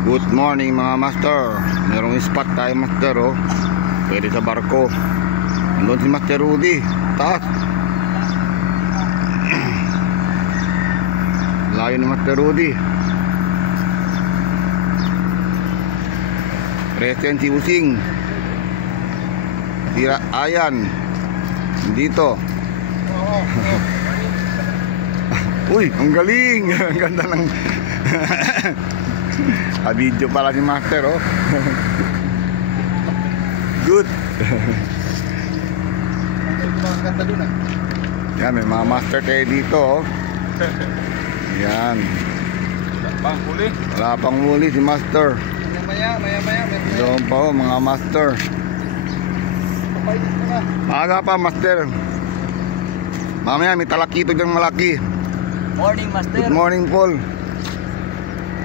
Good morning mga master. Merong spot tayo master oh. Pwede sa barko. Nandun si Master Rudy taas. Layo ni Master Rudy. Present si Using. Tira Ayan dito. Uy, ang galing. Ang ganda ng video pala si Master oh. Good. Yan, may mga master tayo dito oh. Yan. Wala pang huli si Master. Maya. Doon pa oh, mga master. Maaga pa Master. Mamaya may talakito dyan malaki. Morning Master. Good morning Paul.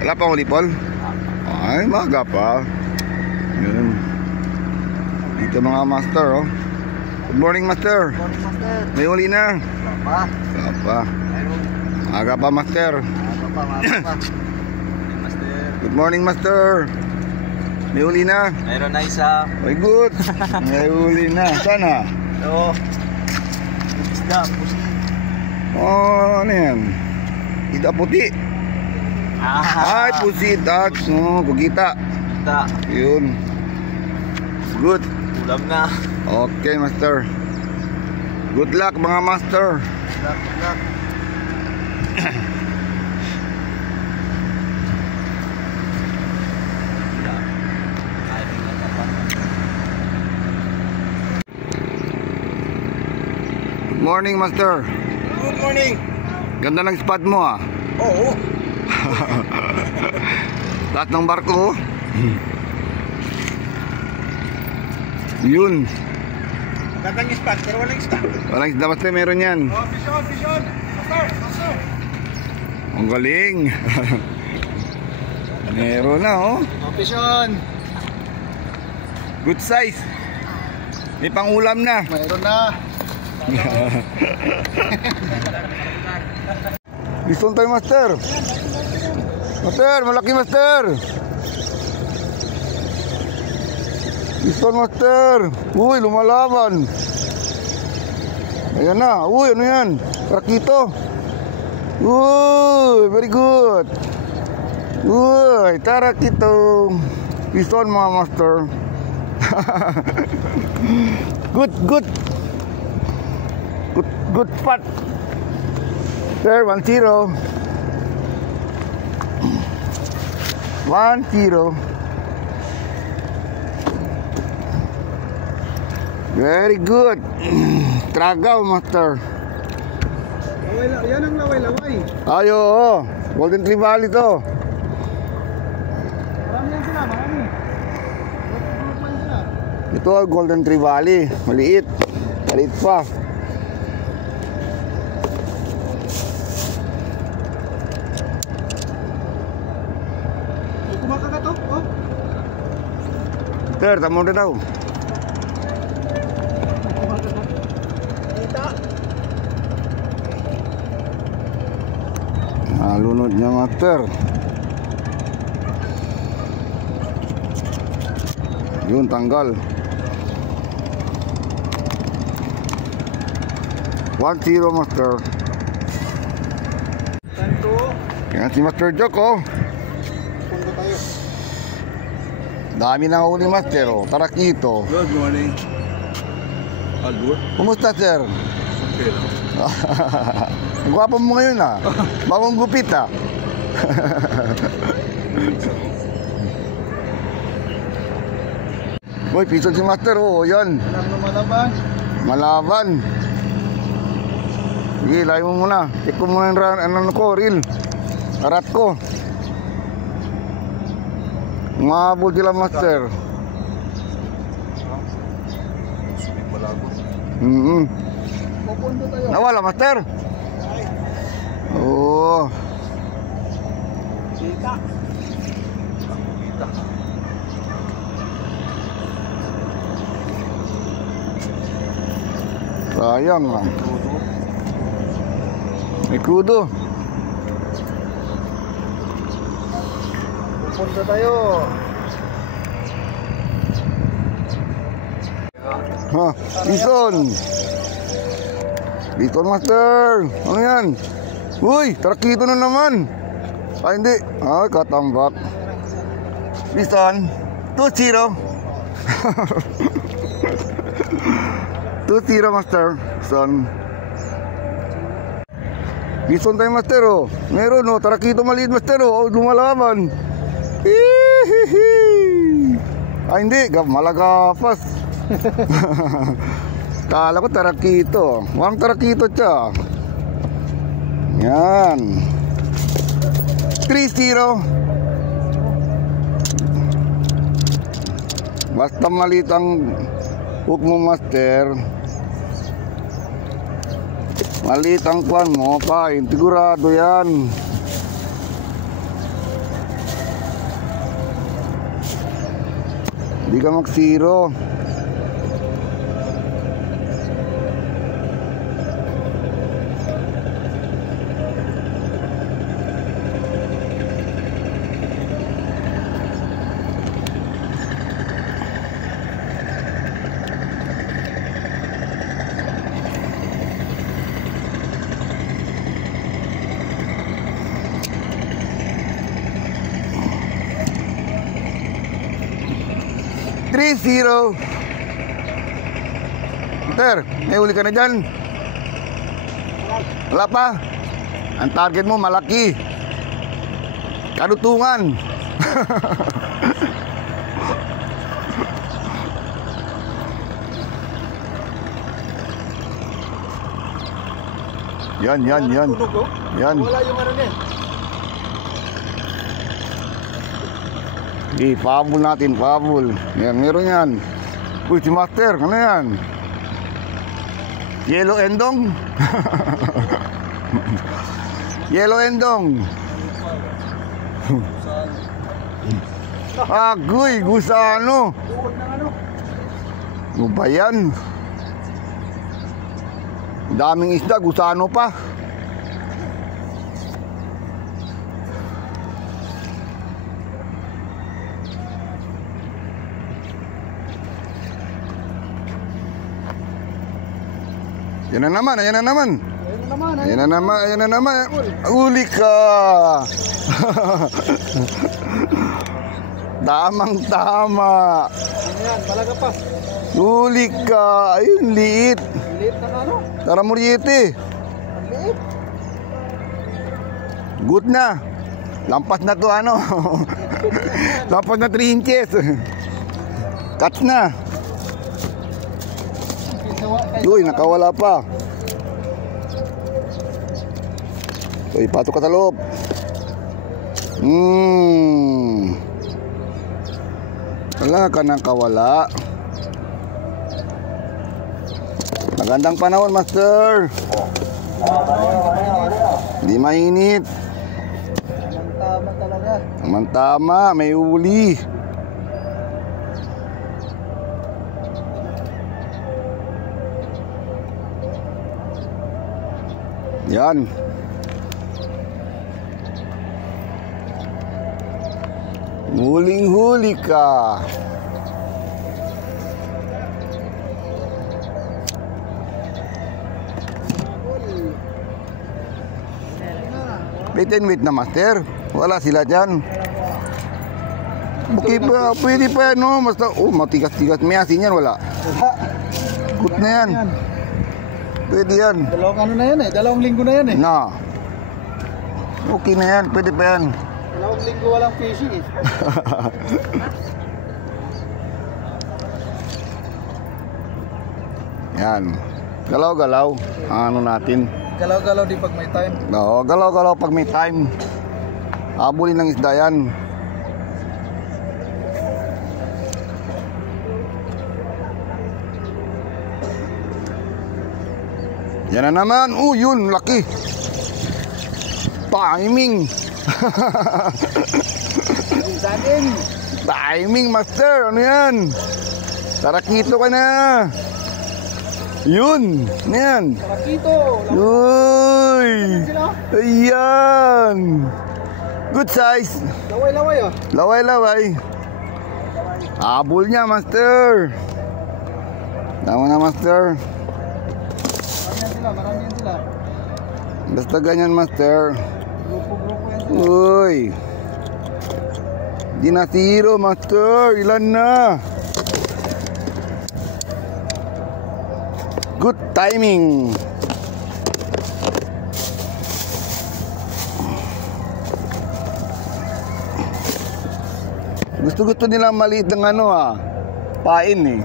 Wala pang huli Paul? Ay, maaga pa. Yun. Dito mga master oh. Good morning Master. Morning Master. May huli na. Wala pa. Maaga pa Master. Maaga pa. Master. Good morning Master. May huli na. Meron na isa. Ay good. May huli na. Sana. Oo. Isda, pusi. Oh, ano yan? Ida puti. Ay, pusi. That's no, kugita. Isda. Yun. Good. Ulam na. Okay Master. Good luck mga master. Good luck. Good morning Master. Good morning. Ganda ng spot mo ah. Oo. Lahat ng barko. Yun. Gandang spot pero walang isda. Walang isda Master, meron yan. Oh, fishon. Master. Ang galing. Meron na oh. Oh, fishon. Good size. May pangulam na. Mayroon na. Listen tayo Master. Master, malaki Master. Listen Master. Uy, lumalaban. Ayan na. Uy, ano yan? Rakito. Uy, very good. Uy, tarakito. Listen mga Master. Good spot. There, 1-0. 1-0. Very good. Tragaw Master. Yan ang laway. Ayo, Golden Trevally to. Marami yan sila, marami. Ito Golden Trevally. Maliit pa. Kumakagat oh. Ter, tamo na daw. Kita. Nalunod niya Master. Yun, tanggal. 1-0 Master. Tanto. Kaya si Master Joko. Punta tayo. Dami na huli Master oh. Tarakito. Good morning. Albur. Kumusta sir? Okay lang. Ang gwapo mo ngayon ah. Bagong gupit ah. Uy, piso si Master oh. Yan. Malaban. Sige, layo mo muna. Check ko muna yung reel. Arat ko. Mahabol sila Master. Nawala Master. Oh. Kita. Sayang lang. May kudo. Punta tayo. Ha, Bison. Bison Master. Ano yan? Uy, tarakito na naman. Ay, hindi. Ay, katambak. Bison. 2-0. 2-0 Master. Son. Bison tayo Master oh. Meron oh, tarakito maliit Master oh. Lumalaban. Hihihi. Ay, hindi. Malagapas. Kala ko tarakito. Walang tarakito siya. Yan. 3-0. Basta maliit ang hook mo Master, maliit ang kwan mo pa, sigurado yan. Hindi ka mag-zero. Zero. Ter, may uli ka na dyan? Wala pa? Ang target mo malaki. Kadutungan. Yan. Yan. Wala yung ano niya. Pabul natin, pabul. Yan, meron yan. Uy, si Master, ano yan? Yellow endong. Yellow endong. Agoy, gusano. Ano ba yan? Daming isda, gusano pa. Yan na naman. Uli ka. Tamang-tama. Yan, malaga pa. Uli ka. Ayun, liit. Liit na ano? Tara Muriete. Liit. Good na. Lampas na to ano. Lampas na 3 inches. Catch na. Uy, nakawala pa. Uy, patok ka sa loob. Wala ka nang kawala. Magandang panahon, Master. Hindi mainit. Tama talaga. Tama, may uli. Yan. Huling-huli ka. Wait and wait na Master. Wala sila dyan. Okay pa, pwede pa yan no. Basta, matigas-tigas. May asin yan, wala. Good na yan. Pwede yan. Dalawang ano na yan eh. Dalawang linggo na yan eh. Na. Okay na yan. Pwede pa yan. Dalawang linggo walang fishing eh. Yan. Galaw-galaw. Ano natin. Galaw-galaw di pag may time. Oo, galaw-galaw pag may time. Abulin ng isda yan. Yan na naman. Yun, laki. Timing. Timing, Master. Ano yan? Tarakito ka na. Yun. Ano yan? Tarakito. Uy. Ayan. Good size. Laway-laway oh. Laway-laway. Habol niya, master. Tama na, master. Marami yan sila. Basta ganyan, master. Grupo-grupo yan sila. Uy. Di na zero, master. Ilan na? Good timing. Gusto nila maliit ng ano pain eh.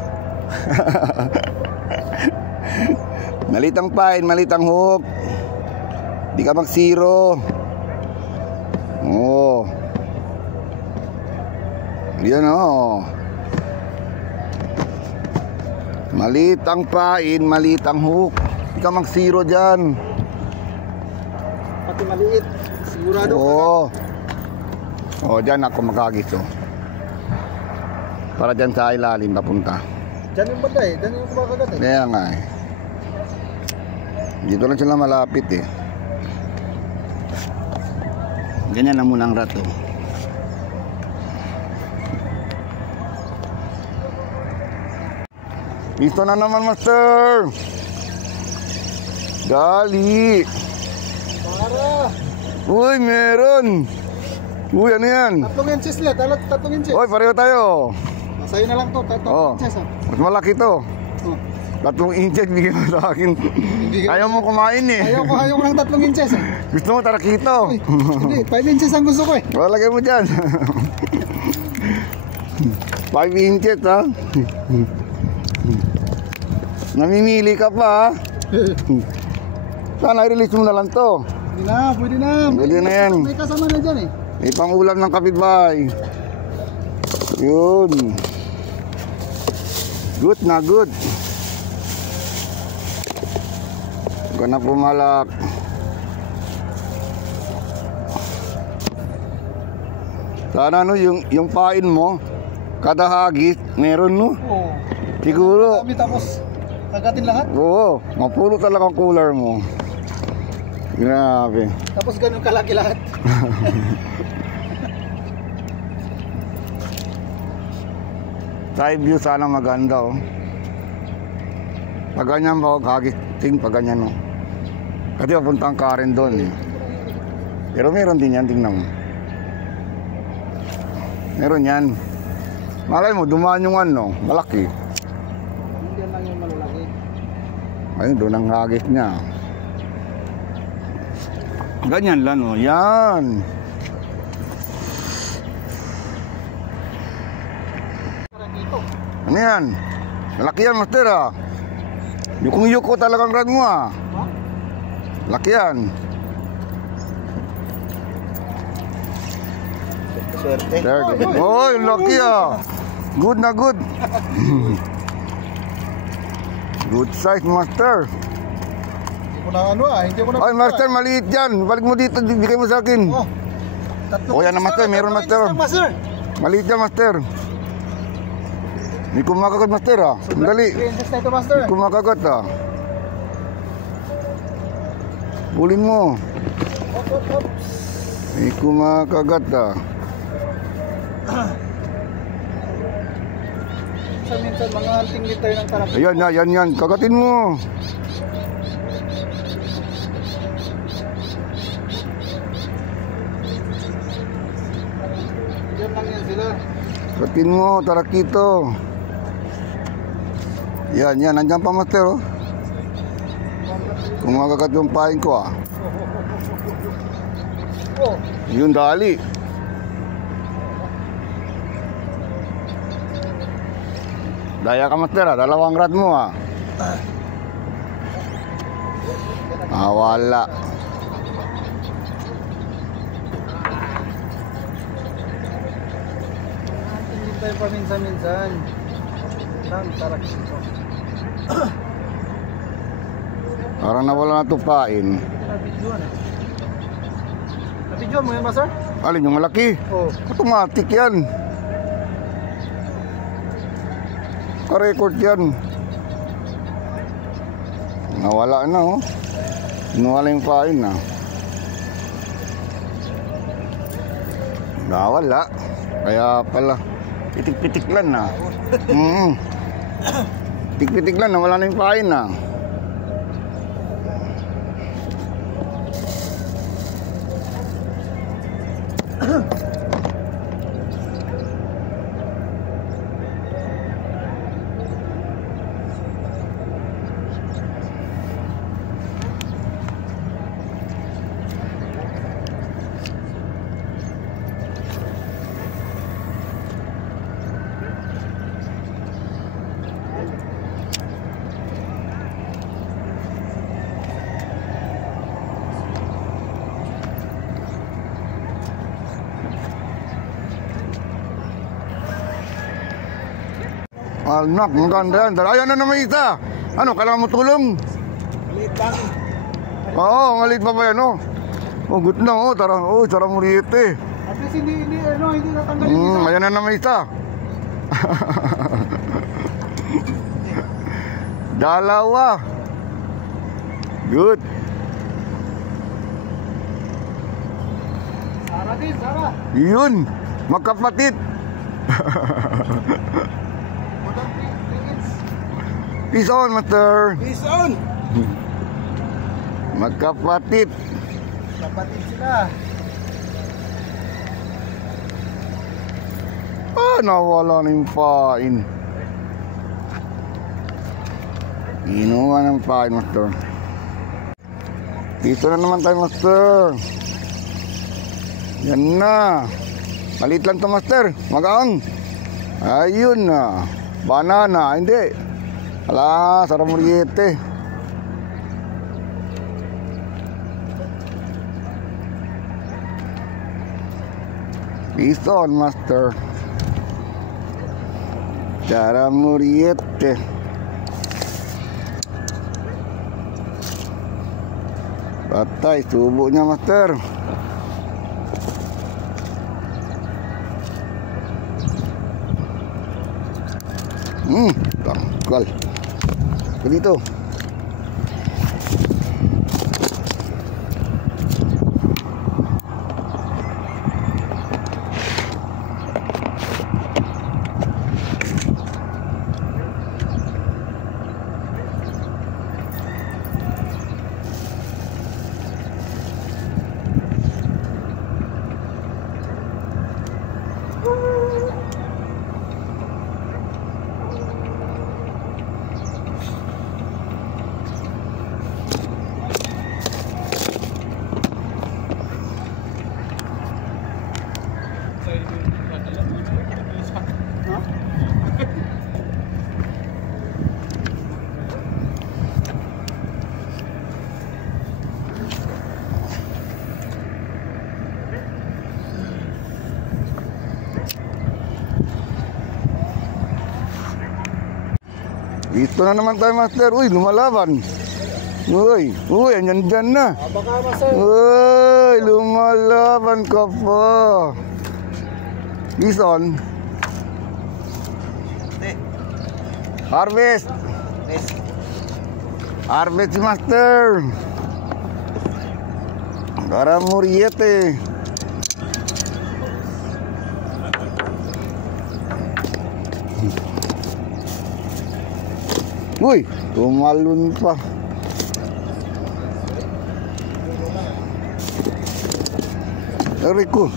Maliit ang pain, maliit ang hook. Di ka mag-zero. Oh. Yan oh. Maliit ang pain, maliit ang hook. Di ka mag-zero dyan. Pati maliit. Sigurado Oo. Oh, dyan ako magagis oh. Para dyan sa ilalim papunta. Diyan yung banda eh. Diyan yung kumakagat eh. Kaya nga eh. Dito lang sila malapit eh. Ganyan na muna ang rato. Listo na naman, master. Dali. Para. Uy, meron. Uy, ano yan? 3 inches lang. 3 inches. Uy, pareho tayo. Sa'yo na lang to. 3 Oh, inches ah. mas malaki to. Oh. 3 inches bigyan mo sa akin. Ayaw mo kumain eh. Ayaw ko ng 3 inches eh. Gusto mo tarakito. Uy, hindi, 5 inches ang gusto ko eh. Lagay mo dyan. 5 inches ha. Namimili ka pa ha. Sana i-release mo na lang to. Pwede na, pwede na. Pwede na yan. May kasama na dyan eh. May pangulam ng kapitbahay. Yun. Good na good. Huwag ka na pumalak. Sana no, yung pain mo, kada hagis, meron no. Oo. Siguro. Kami tapos kagatin lahat. Oo, mapulo talaga ang cooler mo. Grabe. Tapos ganun kalaki lahat. Side view sana maganda oh. Pag ganyan ba, kagising pag ganyan oh. Kasi papunta ang Karen doon eh. Pero meron din yan, tingnan mo. Meron yan. Malay mo, dumaan yung ano, malaki. Hindi lang yung malalaki. Ayun, doon ang hagis niya. Ganyan lang oh, yan. Ano yan? Malaki yan, master ah. Yukong-yuko talagang rad mo ah. Laki yan. Swerte. Oy, laki ah. Good na good. Good size, master. Hindi ko na ano ah. Hindi ko na. Ay, master, maliit yan. Balik mo dito, bigay mo sa akin. Oh. Oh, yan na, master. Meron, master. Maliit yan, master. May kumakagat, master ah. Dali. 3 inches na ito, master. May kumakagat ah. Bulin mo. May kumakagat ah. Minsan mga hunting din tayo ng tarap. Ayan na, yan. Kagatin mo. Diyan lang yan sila. Kagatin mo, tarakito. Yan. Nandiyan pa, master oh. Kumakagat yung pain ko ah. Oh. Yun, dali. Daya ka, master ah. 2 rad mo ah. Wala. Hunting din tayo paminsan-minsan. Lang tarak ito. Parang nawala na tupain. Nabidyoan eh. Nabidyoan mo yan, master? Alin yung malaki? Oo. Automatic yan. Ka-record yan. Nawala na oh. Nawala yung pain ah. Wala. Kaya pala. Pitik-pitik lang na. Pitik-pitik lang na. Wala na yung pain na. Anak, maganda yan. Ayan na naman isa. Ano, kailangan mo tulong? Maliit lang. Oo, maliit pa ba yan, oh? Oh, good na, oh. Tara muriete. At least hindi natanggalin isa. Ayan na naman isa. Dalawa. Good. Sara din, Sara. Yun, magkapatid. Peace on, master. Peace on. Magkapatid. Kapatid sila. Nawala na yung pain. Inuha ng pain, master. Dito na naman tayo, master. Yan na. Maliit lang to, master. Magaang. Ayun na. Banana. Hindi. Ala, sarap muriete. Peace on, master. Cara muriete. Patay, subo niya, master. Tanggal. Dito. Dito na naman tayo, master. Uy, lumalaban. Uy, andyan dyan na. Baka, master. Uy, lumalaban ka pa. Bison. Harvest. Harvest, master. Para muriete. Uy, tumalun pa. Rico.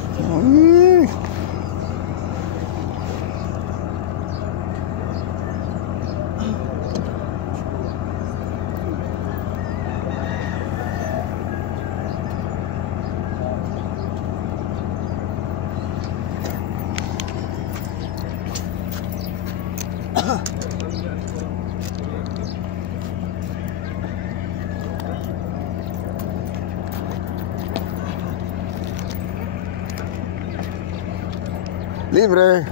Libre.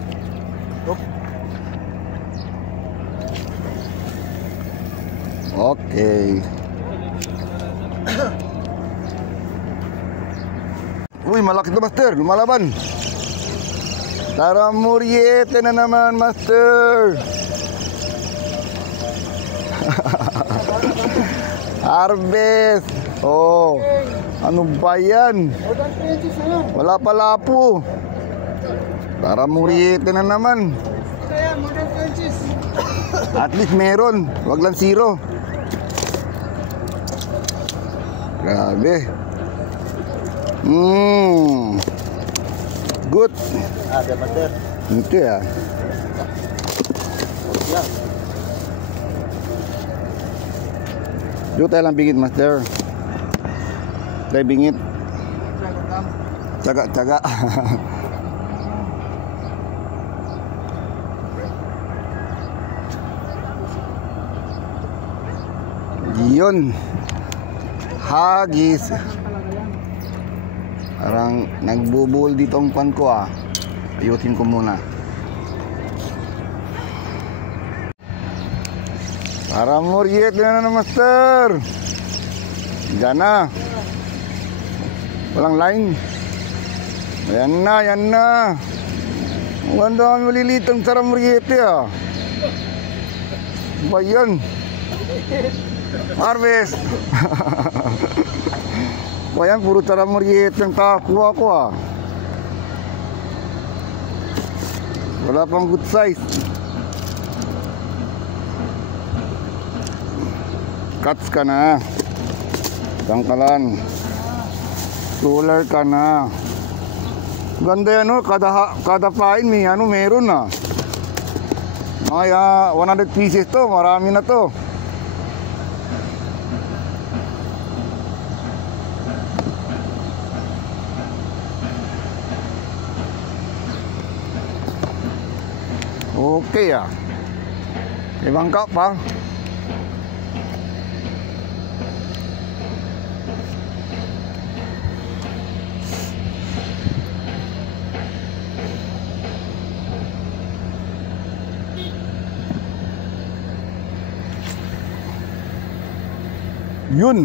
Okay. Uy, malaki to, master. Lumalaban. Tara muriete na naman, master. Harvest. Oh. Ano ba yan? Wala pala po. Para muriete na naman. Kaya, more than 20s. At least meron. Wag lang zero. Grabe. Good. Ada master. Ito ya. Yeah. Dito tayo lang bingit, master. Tayo bingit. Tsaga-tsaga. Yun. Hagis. Parang nagbubul dito ang pan ko ah. Ayusin ko muna. Para muriet na master. Diyan na. Walang line. Ayan na, yan na. Ang ganda kami malilitang sarang muriete ah. Ba yan? Harvest. Ba yan, puro sarang muriete ang kakuha ko ah. Wala pang good size. Cuts ka na. Tangkalan. Solar ka na. Ganda yan, no? Kada pain may ano meron na. Ay, 100 pieces to. Marami na to. Okay ah. Ibang ka pa. Yun.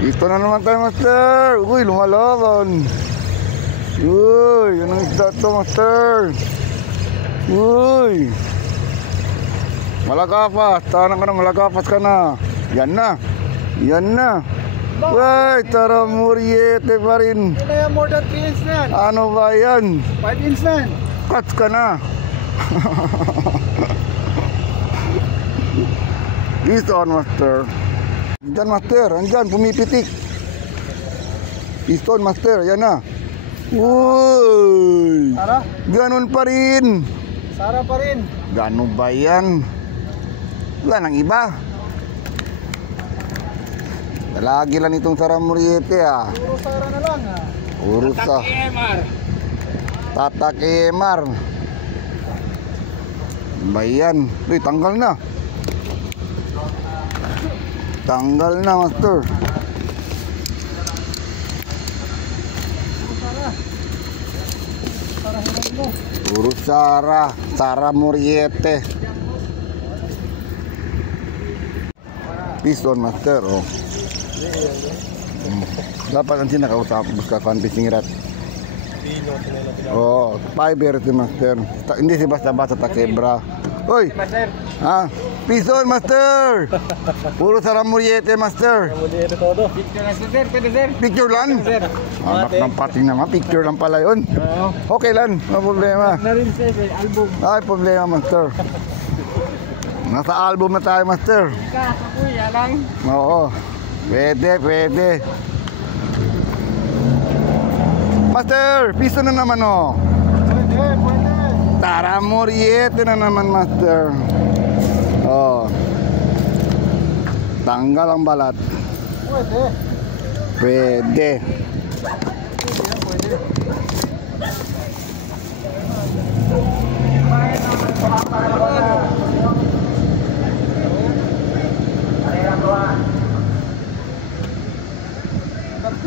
Ito na naman tayo, master. Uy, lumalaban. Uy, yan ang isda to, master. Uy, malagapas. Tanang ka na, malagapas ka na. Yan na. Yan na. Uy, tara muriete pa rin. Ito na yan, more than 3 inch na yan. Ano ba yan? 5 inch na yan. Cuts ka na. Dito on, master. Andyan, master. Andyan, pumipitik. Piston, master. Yan na. Uy! Sara? Ganon pa rin. Sara pa rin. Gano ba yan? Wala nang iba. Lagi lang itong sarang muriete ah. Puro Sara na lang ah. Puro sa Tatak EMR. Bayan. Uy, tanggal na. Tanggal na, master. Puro Sara. Sara muriete. Piston, master. Oh. Dapat ang sinakausap. Buskakan pisingirat. Oh, fiber ito, master. Hindi si basta-basta takebra. Hoy! Ha? Piston, master! Puro Sara muriete, master. Muriete todo. Picture na sir, pwede sir. Picture lang? Anak ng pating naman, picture lang pala yun. Okay lang, no problema. Na rin sir, album. Ay, problema, master. Nasa album na tayo, master. Kuya lang. Oo. Pwede, pwede. Master, piso na naman, oh. Pwede, pwede. Tara, muriete na naman, master. Oh. Tanggal ang balat. Pwede. Pwede. Pwede.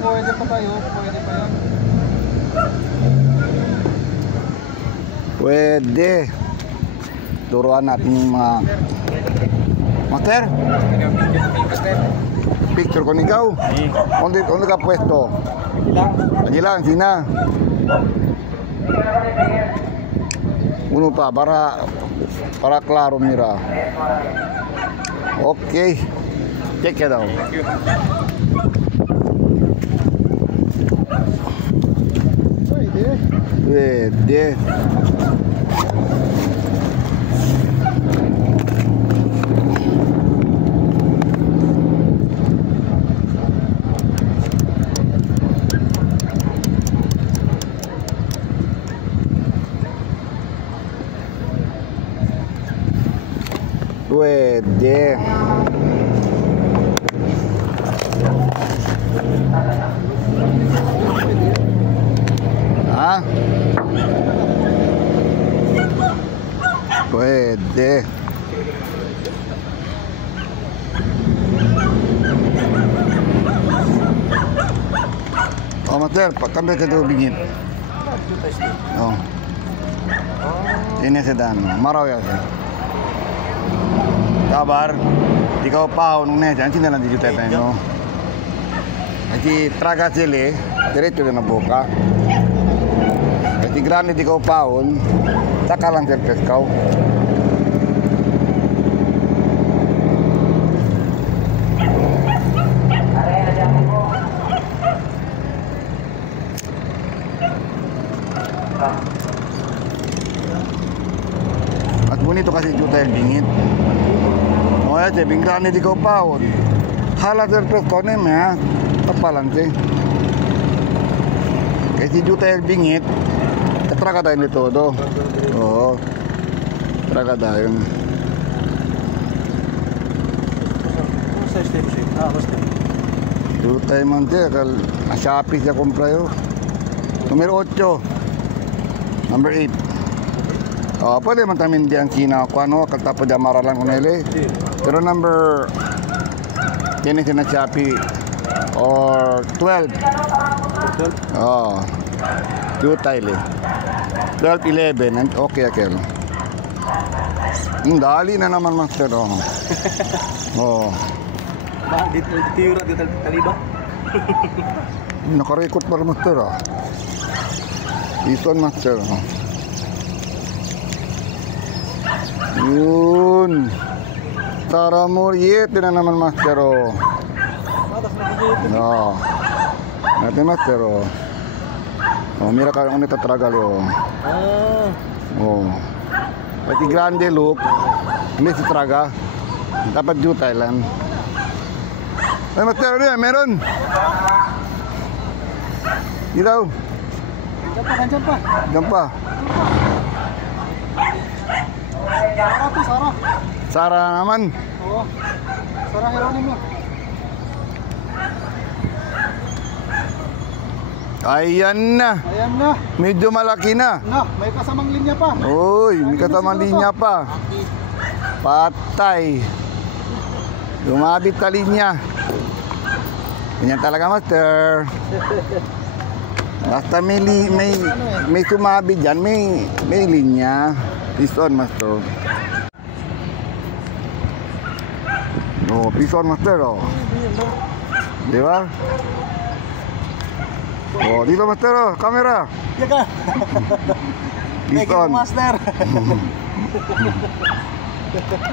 Pwede pa kayo, pwede pa yan. Pwede. Turuan natin yung mga Master? Picture kon ikaw? Onde ka pwesto? Ilang, sina? Uno pa, para klaro mira. Okay. Check it out. Pwede. Pwede. Ha? Pwede. Oh, Master, também ka daw bingit. Oh. Ini sedang marau ya. Kabar, ikaw pa nung neja, anci na lang di juta tayo. Anci traga sile, diretto na boca. Anci grande ikaw pa takalan serpes kau. At bonito kasi juta yung bingit. O ya, bingkani di kau paun. Halat serpes kau nem ya, tapalan sih. Kasi juta yung bingit, katraka tayo nito do. Oo, katraka tayo. Juta yung mante, Shopee siya kumpra yun. Numero 8, number 8. Oh, pwede man tamin diyan China ko ano, katapos diyan maralang kunele. Pero number tiene na Shopee or 12. Oh. 2 tile. 12, 11. Okay, okay. Dali na naman, Master. Oh. Bakit tira dito taliba? Nakarecord pa rin, Master. Ito, Master. Yun. Tara Moriete na naman, Master. No. Natin, Master. Oh, mira ka unita tragal yo. Oh. Pati grande look. Hindi si traga. Dapat due Thailand. Ay, Master, ano yan? Meron? Dito. Diyan pa. Diyan pa. Sara to, Sara. Sara naman. Oo. Sara Heronimo. Ayan na. Ayan na. Medyo malaki na. Na, may kasamang linya pa. Uy, may kasamang linya pa. Patay. Lumabit ka linya. Ganyan talaga, Master. Basta may sumabit dyan, may linya. Piston, Master. Oh, piston, Master. Oh. Di ba? Oh, dito, Master. Oh, kamera. Ya ka. Piston. Master.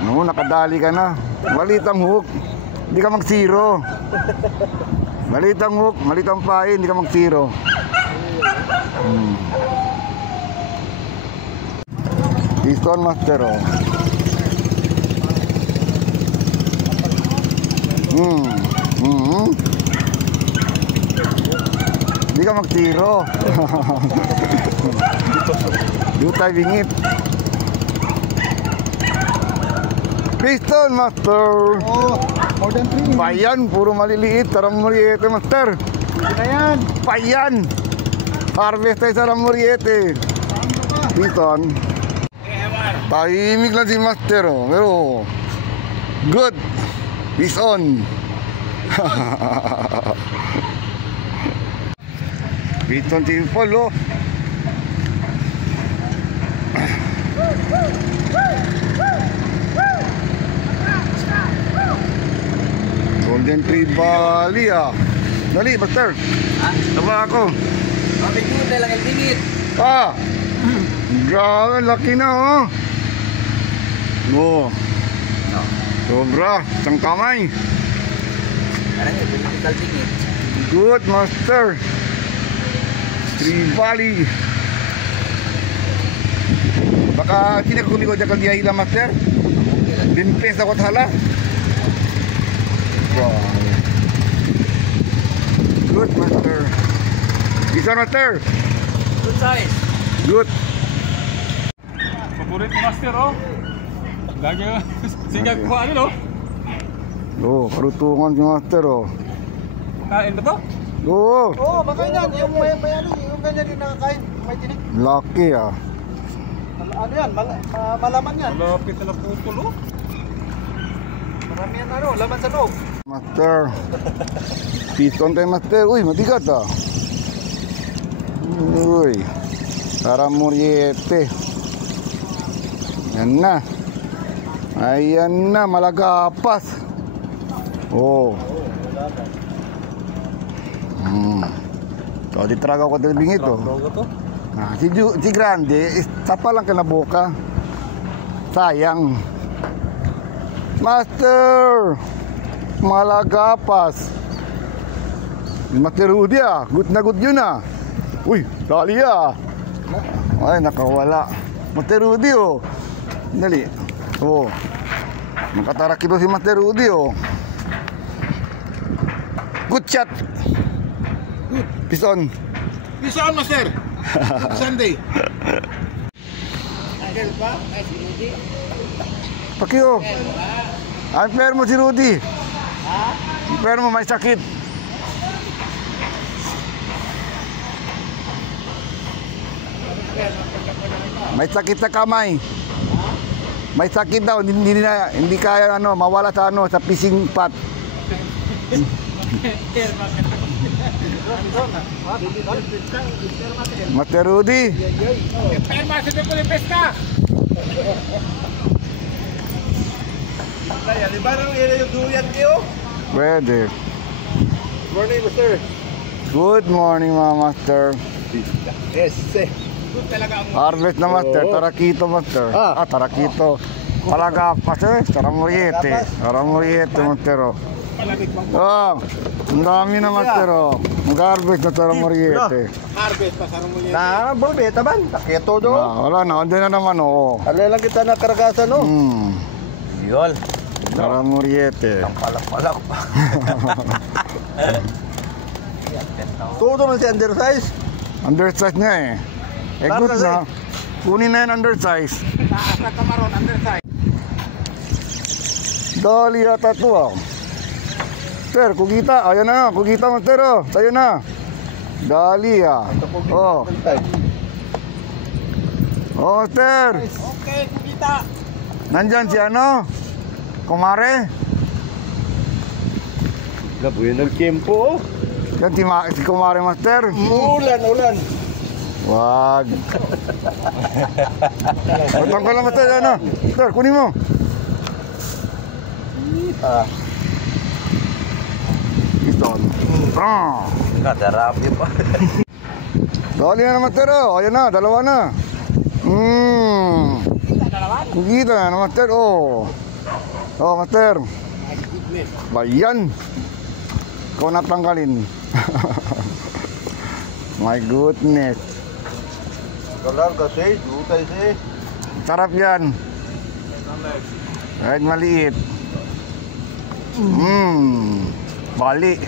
No, nakadali ka na. Malitang hook. Hindi ka mag-zero. Malitang hook, malitang pain, hindi ka mag-zero. Piston, Master. Oh. Hindi ka mag-zero. Dito tayo bingit. Piston, Master. Oh, more than 3. Payan, puro maliliit. Tara Moriete, Master. Hindi na yan. Payan. Harvest tayo sa Moriete. Piston. Tahimik lang si Master. Oh. Pero good. Piston. Piston simple, oh. Golden Trevally ah. Dali, Master. Taba ako. Mabigyan lang ang tingit. Ah! Grabe, laki na oh. Oh. Sobra, isang kamay. Parang yung tingit. Good, Master. Trevally. Baka kinakuli ko dyan kagiyay lang, Master. Bimpes ako tala. Wow. Good, Master. Isa, Master. Good size. Good. Paborito Master oh. Lagi sigag ko ano no? Oh, karutungan si Master oh. Kain ba to? Oo. Oo, makain yan. Yung may ano, yung ganyan din nakakain. May tinik. Lucky ah. Ano yan? Malaman yan. Malapit na pupul oh. Marami yan ano, laman sa loob. Master. Piston tayo, Master. Uy, matigat ah. Uy. Para Muriete. Yan na. Ayan na, malagapas. Oh. So, ditraga ko talibing ito. Ah, si Grande, isa pa lang kinabuka. Sayang. Master! Malagapas. Master Rudy ah. Good na good yun ah. Uy, dali ah. Ay, nakawala. Master Rudy oh. Dali. Oh. Nakatarak ito si Master Rudy oh. Good shot. Pison. Pison, Master. Sunday. Agad pa? Ay, si Rudy. Pakyo. Unfair mo si Rudy. Ha? Unfair mo, may sakit. May sakit sa kamay. May sakit daw, hindi kaya ano, mawala sa ano, sa fishing pot. Master Rudy. Perma sa ko ni pesca. Kaya, di ba nang yung duyan kayo? Pwede. Morning, Master. Good morning mga master. Yes, Harvest na master, tarakito master. Ah. Tarakito. Palagapas eh, taramuriete. Taramuriete master oh. Oh, ang dami na master oh. Mag-harvest na taramuriete. harvest pa sa rumuli. Na, bolbeta ban. Takito do. Wala na, hindi na naman oh. Alay lang kita nakaragasan, no? Yol. Taramuriete. Palak-palak pa. Todo man si undersize. Undersize niya eh. Eh good na. Kunin na yan undersize. Taas na kamaron, undersize. Dali yata ito ah. Master, kugita. Ayan na, kugita master oh. Tayo na. Dali ah. Oh. Oh master. Okay, kita. Nandyan si ano? Kumare. Labuyan ng tiempo. Yan si Kumare master. Ulan. Wag. Utang ko lang master ano. Master, kunin mo. Piston. Kadarabi pa. Dali na master oh. Ayan na, dalawa na. Kugita na master oh. Oh master. Bayan. Ikaw natanggalin. My goodness. Kalar kasi, jutay si. Sarap yan. Kahit maliit. Bali.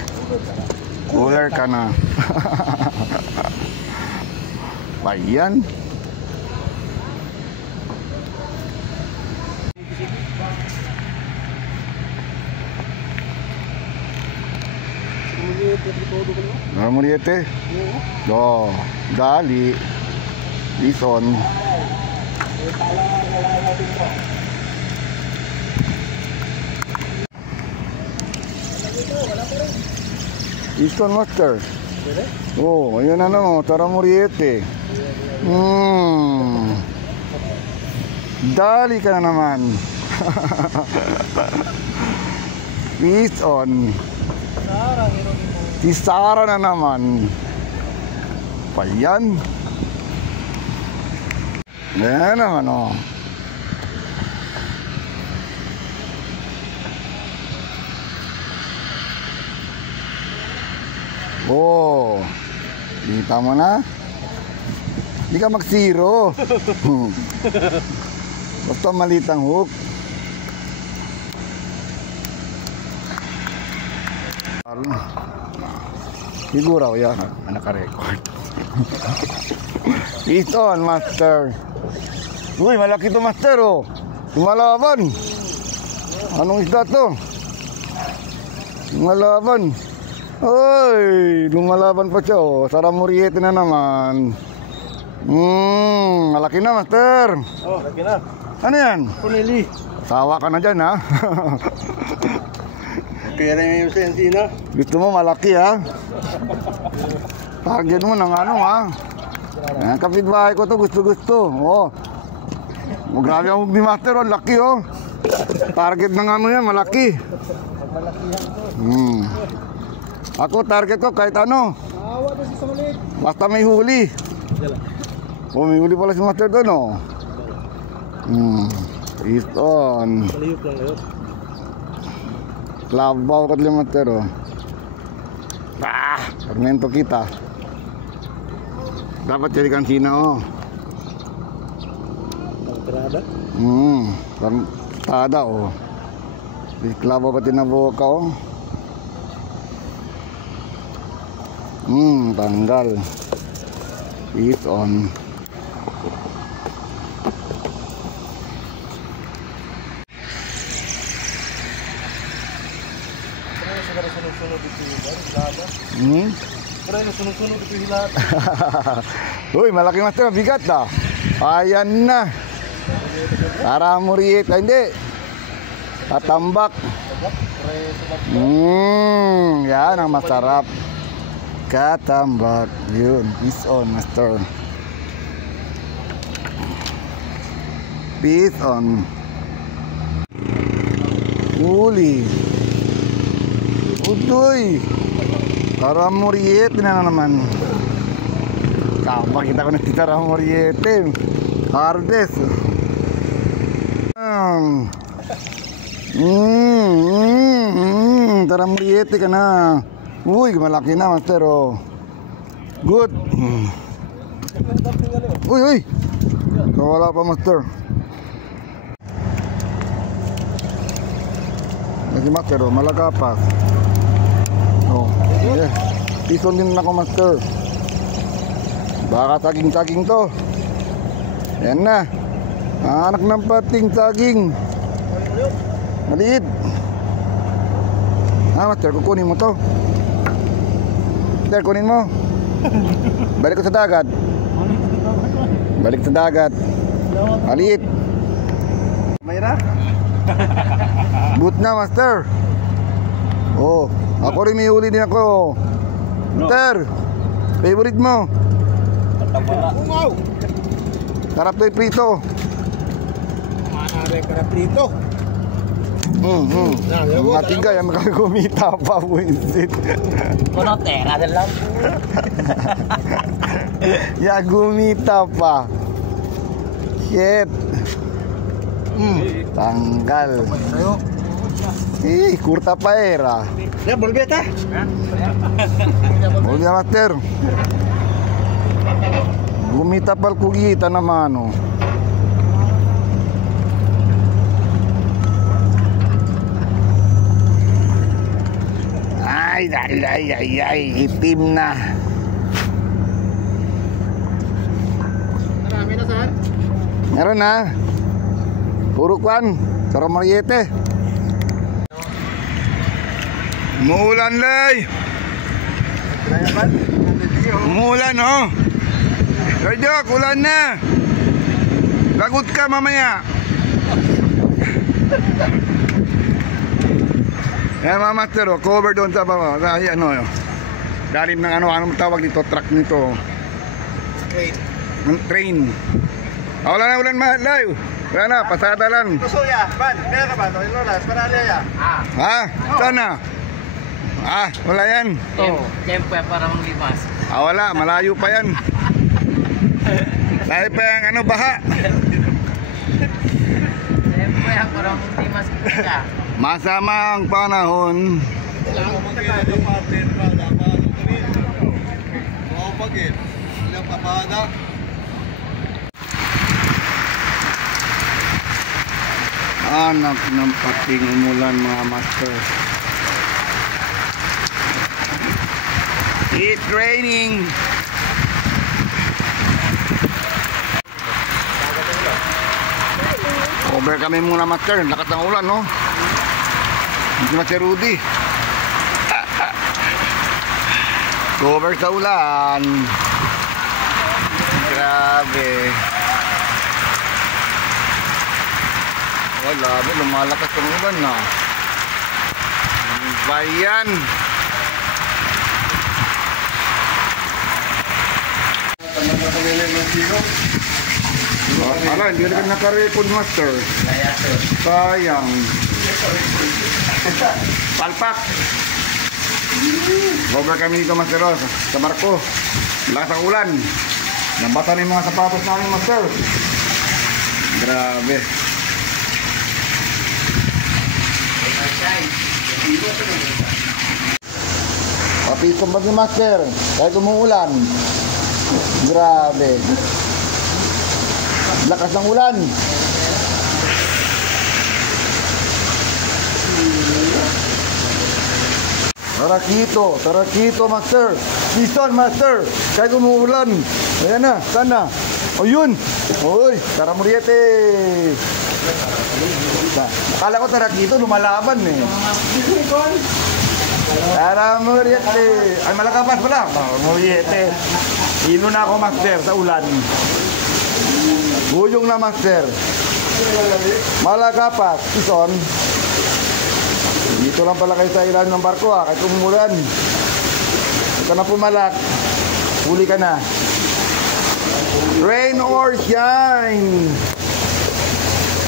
Cooler ka na. Bayan. Muriete. Oh, dali. Bison. Bison master. Oh, ayun na no, tara Muriete. Dali ka na naman. Peace on. Sara, Geronimo. Si Sara na naman. Pa yan. Yan naman oh. Oh. Kita mo na? Hindi ka mag-zero. Basta maliit ang hook. Siguro yan, naka-record. Peace on, master. Uy, malaki to, master, oh. Lumalaban. Anong isda to? Lumalaban. Uy, lumalaban pa siya, oh. Saramuriete na naman. Malaki na, master. Oh, lagi na. Ano yan? Punili. Sawa ka na dyan, ha? Kaya rin yung sensina. Gusto mo malaki, ha? Target mo ng ano, ha? Yan, kapitbahay ko to, gusto-gusto. Oh. Oh, grabe ang hug ni master, oh. Laki, oh. Target ng ano yan, malaki. Ako, target ko kahit ano. Awa na si Samalit. Basta may huli. Oh, may huli pala si master doon, oh. Peace on. Maliyot lang ngayon. Labaw ka lang master, oh. Karmento kita. Dapat jadi kansina, oh. Pangtirada? Tada, oh. Labaw ka tinabawa ka, oh. Tanggal. Peace on. Sunod-sunod ito yung lahat. Uy, malaki master, bigat ah. Ayan na. Saramuriet, hindi. Tatambak. Yan ang masarap. Katambak. Yun, peace on, master. Peace on. Huli. Udoy. Saramuriet na naman. Kapag kita ko na si Saramuriet. Harvest. Saramuriet ka na. Uy, malaki na, master, oh. Good. Uy. Kawala pa, master. Lagi, master, oh. Malagapas. Oh, yeah. Pison din ako, master. Baka saging-saging to. Yan na. Anak ng pating saging. Maliit. Master, kukunin mo to. Master, kunin mo. Balik ko sa dagat. Balik sa dagat. Maliit. Mayra? Boot na, master. Oh, ako rin may huli din ako. Master, favorite mo? Ungaw! Sarap to prito. Manari ka na prito. Matigay, ang makagumita pa, buwisit. Konotera na lang. Ya, gumita pa. Shit. Tanggal. Kurta pa era. Ya, bolbeta. Boleh, master. Gumita pal kugita naman, oh. Ay, itim na. Marami na, sir. Meron na. Puro kwan, Saramuriete. Umuulan, lay. Umuulan, oh. Radyo, ulan na. Lagot ka mamaya. Yan mga master, oh, cover doon sa baba. Ano, dalim ng anong tawag dito, truck nito. Train. Ulan na, ulan, layo. Wala na, pasada lang. Tusuya, ban, meron ka ba? No, ilolas, parali ya. Ha? Saan na? Wala yan. Tempo yan para manglimas. Wala, malayo pa yan. Layo pa yung baha. Tempo yan para manglimas ka. Masama ang panahon. Anak ng pating umulan mga master. It's raining. Over kami muna master. Lakas ng ulan no. Hindi na si Rudy. Cover sa ulan. Grabe. Wala, lumalakas ang ulan na. Bayan. Ala, hindi na naka-record master. Sayang. Palpak. Over kami dito master sa barko. Lakas ang ulan. Nabasa na yung mga sapatos namin master. Grabe. Papisong ba si master? Kahit umuulan. Grabe. Lakas ng ulan. Tarakito master. Piston master. Kahit umuulan. Ayan na, sana. O yun. Uy, taramuriete. Akala ko tarakito, lumalaban eh. Taramuriete. Ay, malakapas pala. Taramuriete. Ino na ako master sa ulan. Buyong na master. Malakapas. Piston. Dito lang pala kayo sa ilan ng barko kahit umulan. Huwag ka na pumalak. Huli ka na. Rain or shine,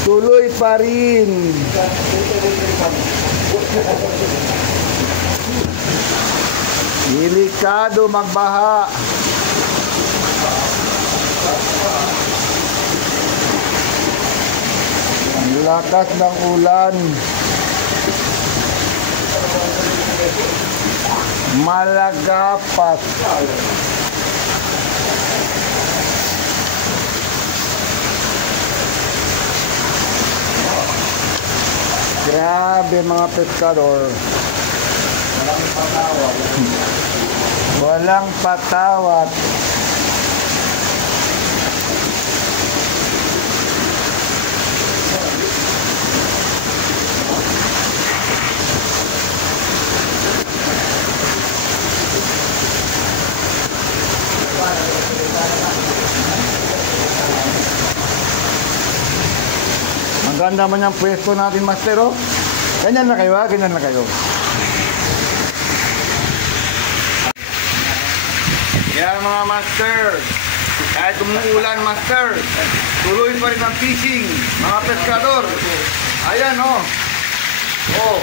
tuloy pa rin. Delikado magbaha. Ang lakas ng ulan. Malagapas. Grabe mga pescador. Walang patawat. Ang ganda man yung pwesto natin master oh. Ganyan na kayo ha, ganyan na kayo. Yan mga master. Kahit umuulan master, tuloy pa rin ang fishing. Mga pescador. Ayan oh. Oh.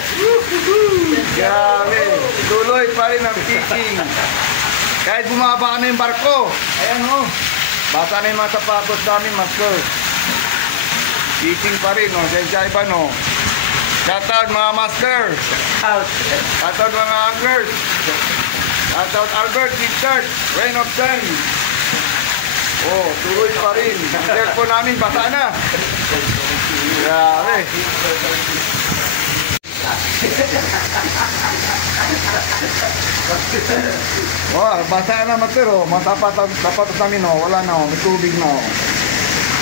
Grabe. Tuloy pa rin ang fishing. Kahit bumaba na yung barko. Ayan oh. Basa na yung mga sapatos namin master. Fishing pa rin oh. Sensya iba no. Shoutout mga master. Shoutout mga anglers. Shoutout Albert, Richard, Rain of Time. Oh, tuloy pa rin. Ang cellphone namin, basa na. Grabe. Oh, basa na mater oh. Tapatos namin oh. Wala na oh. May tubig na oh.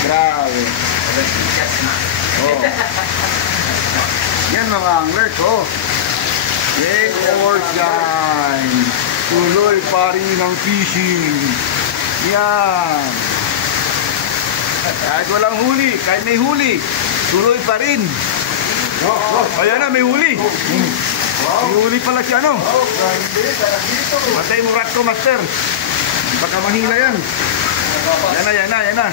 Grabe. Oh. Yan mga anglers oh. Rain or shine, tuloy pa rin ang fishing. Yan. Kahit walang huli, kahit may huli, tuloy pa rin. Ayan na, may huli. May huli pala si ano. Matay mo rat ko master. Baka mahila yan. Yan na.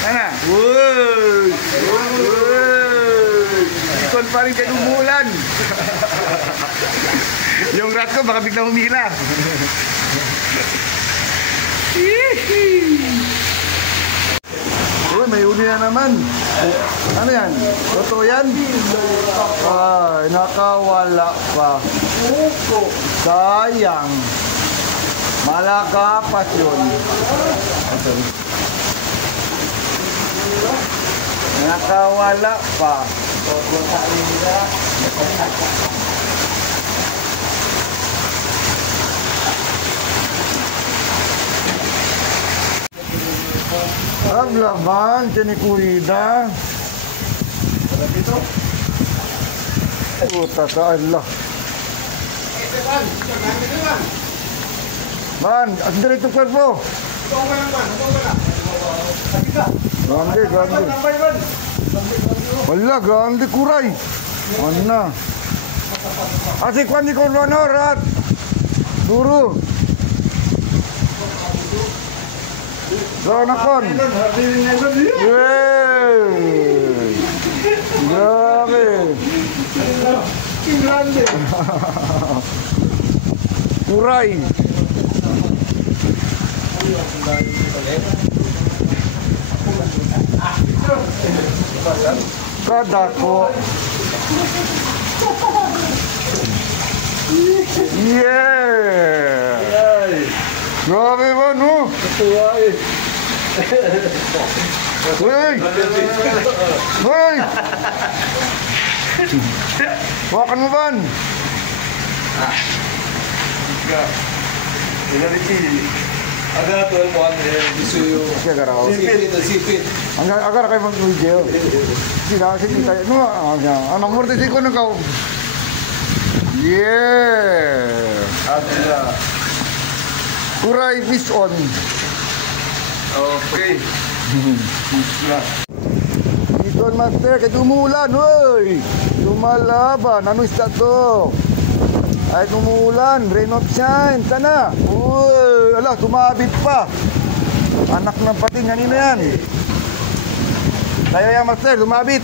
Ano? Uy! Uy! Ikon pa rin kayo umulan. Yung rat ko baka biglang humila. Uy, may uli na naman. Ano yan? Totoo yan? Ay, nakawala pa. Sayang. Malakapas yun. Nakawala pa. Ang laban, tinikuida. Puta ka Allah. Man, ang direct ng kwerpo. Grande, grande. Wala, grande kuray. Ano na? Asik kwan di ko lonorat. Duru. Zonakon. Yeay. Grabe. Grande. Kuray. Kadako. Yeah. Grabe ba, no? Hoy! Hoy! Wakan mo ban? Agak tuh buat disuyu. Siya garaw. Sipit. Agar kayo mag-video. Sila kasi kita. No, ang namurti si ko na ka. Yeah! Ada. Kuray fish on. Oke. Dito master, kahit umulan, uy! Lumalaban, ano isda to? Kahit umulan, rain of shine, sana! Uy! Ala, tumabit pa! Anak ng pating, kanina yan! Tayo yan master, lumabit!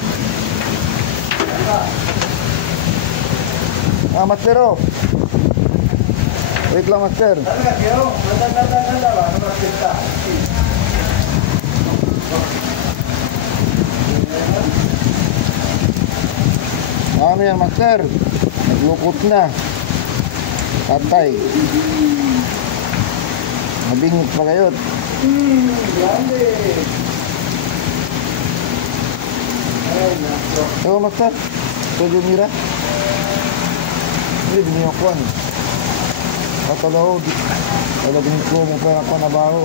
Master oh! Wait lang master! Ano yan master? Naglukot na. Patay. Mabingit pa kayo. Ito master. Ito mira. Hindi biniyokwan. Katalaw. Talagin ko mo pa ako na baho.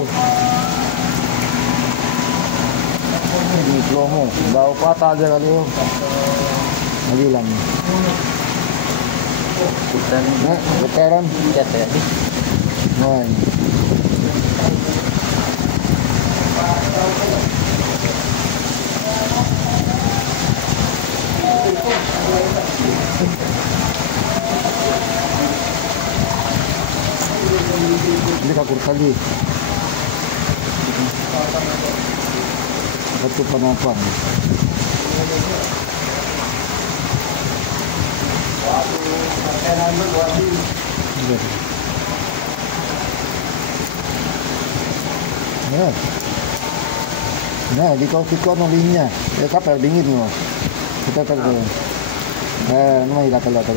Hindi ko mo. Baho pa talaga kayo. Lagi lang. Putaran. Ngayon. Hindi ka kurkali. Ito panapang. Nah, di kau sikot ng linya. Ya kapal dingin mo. Kita tahu. Ano may talaga.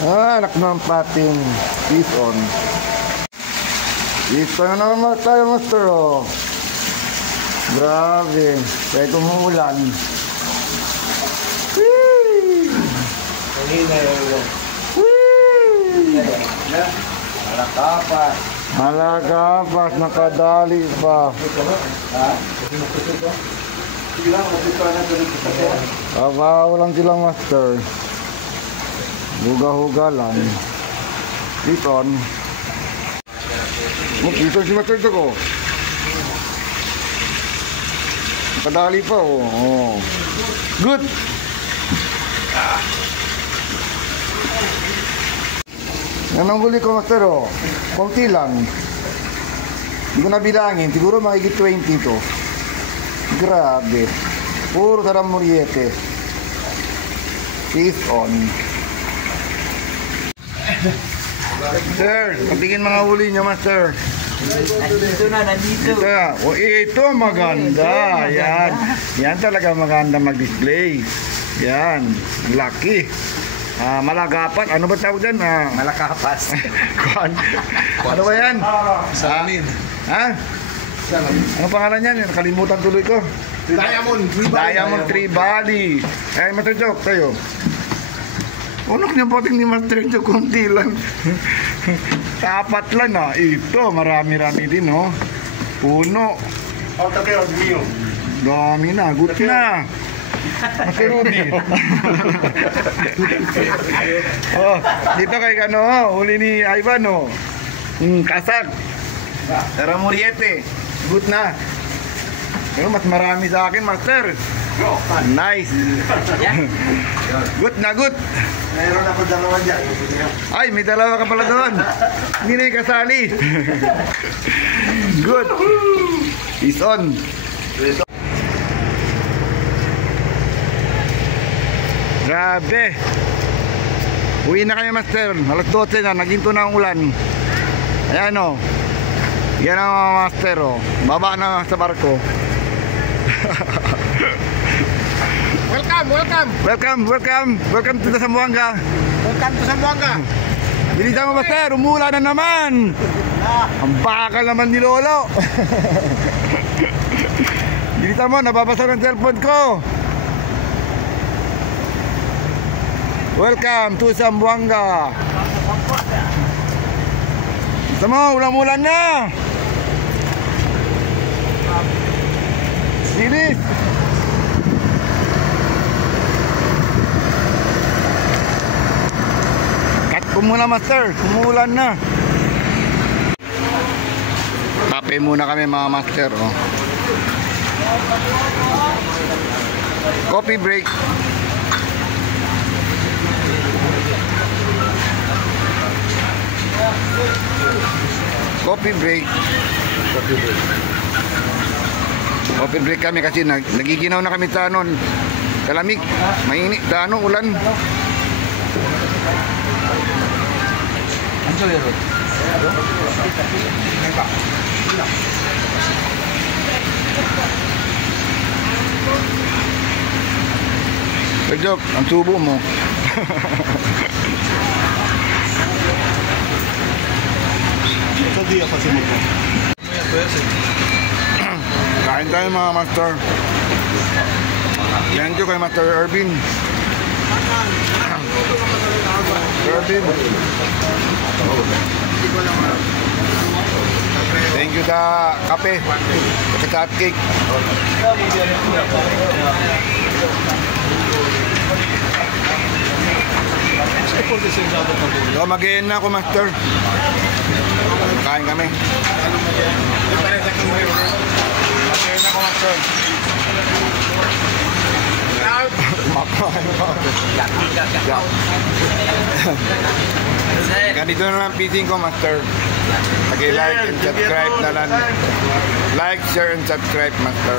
Anak ng pating fish on. Dito na naman tayo master oh. Grabe. Kahit umuulan. Malakapas. Malakapas, nakadali pa. Kabaw lang sila master. Huga-huga lang. Dito. Dito si master ko. Nakadali pa oh. Good. Yan ang huli ko, master, oh. Konti lang. Hindi ko nabilangin. Siguro makikit 20 to. Grabe. Puro Taram Muriete. Peace on. Sir, patingin mga huli nyo, master. Nandito na, nandito. Ito, oh, ito maganda. Yan. Yan talaga maganda mag-display. Yan. Laki. Malagapan. Ano ba tawag dyan? Malakapas. Ano ba yan? Salamin. Ha? Ano pangalan yan? Nakalimutan tuloy ko. Diamond Tree Valley. Eh, Master Joke, tayo. Unok niya poting ni Master Joke, kunti lang. Tapat lang ah. Ito, marami-rami din oh. Puno. Dami na, good na. Master Rudy. Oh, dito kay ano, huli ni Ivan oh. Kasag. Taram Muriete. Good na. Pero mas marami sa akin, Master. Nice. Good na good. Mayroon ako dalawa dyan. Ay, may dalawa ka pala doon. Hindi na yung kasali. Good. Is on. Grabe. Uwi na kami, Master. Alas 12 na. Naginto na ang ulan. Ayan o. Yan ang mga Master o. Baba na sa barko. Welcome to the Zamboanga. Bilisan mo, Master, umulan na naman. Ang bakal naman ni Lolo. Bilisan mo, nababasa ng cellphone ko. Welcome to Zamboanga. Bilisan mo, ulang-ulan na. Bilis. Muna, Master, umuulan na. Kape muna kami mga Master oh. Coffee break. Coffee break. Coffee break kami kasi nagiginaw na kami sa ano, kalamig, mainit, sa ano, ulan. Joke, ang tubo mo. Kain tayo mga Master. Thank you kay Master Irvin. Thank you sa kape at sa cake. So mag-iin na ako, Master. Kain kami. Mag-iin na ako, Master. Ganito na lang piting ko, Master. Pag-like and subscribe na lang. Like, share and subscribe, Master.